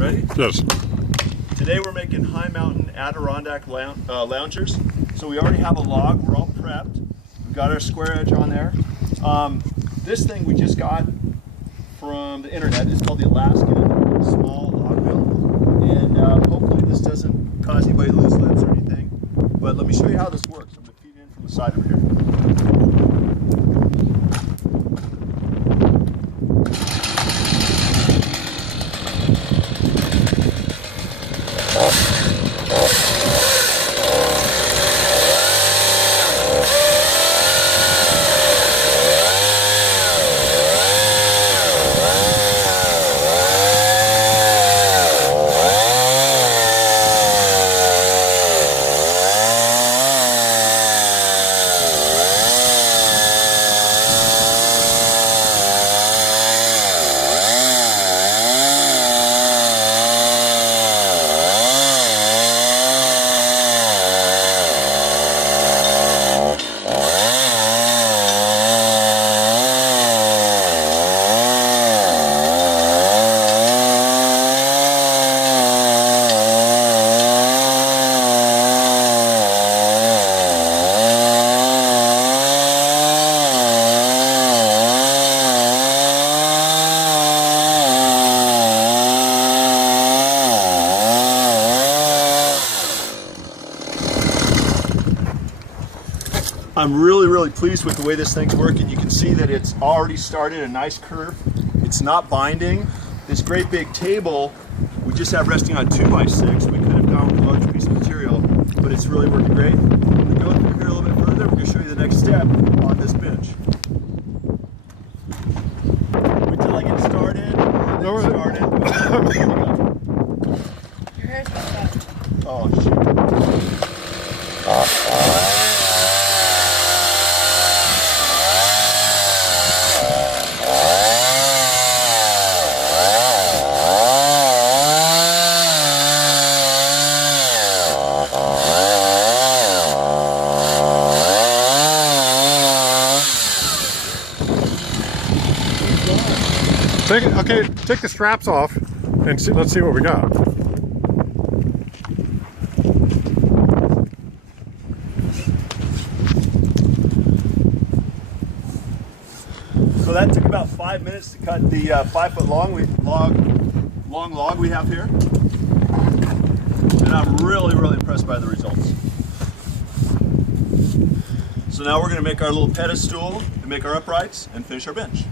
Ready? Yes. Today we're making high mountain Adirondack loungers. So we already have a log, we're all prepped. We've got our square edge on there. This thing we just got from the internet. It's called the Alaskan Sawmilll. And hopefully this doesn't cause anybody to lose limbs or anything. But let me show you how this works. I'm going to feed it in from the side over here. I'm really pleased with the way this thing's working. You can see that it's already started a nice curve. It's not binding. This great big table we just have resting on 2x6. We could have gone with a larger piece of material, but it's really working great. I'm going to go through here a little bit further. We're going to show you the next step on this bench. Wait till I get started. Your hair's messed up. Oh, shit. Take the straps off and see, let's see what we got. So that took about 5 minutes to cut the 5 foot long log we have here. And I'm really impressed by the results. So now we're going to make our little pedestal and make our uprights and finish our bench.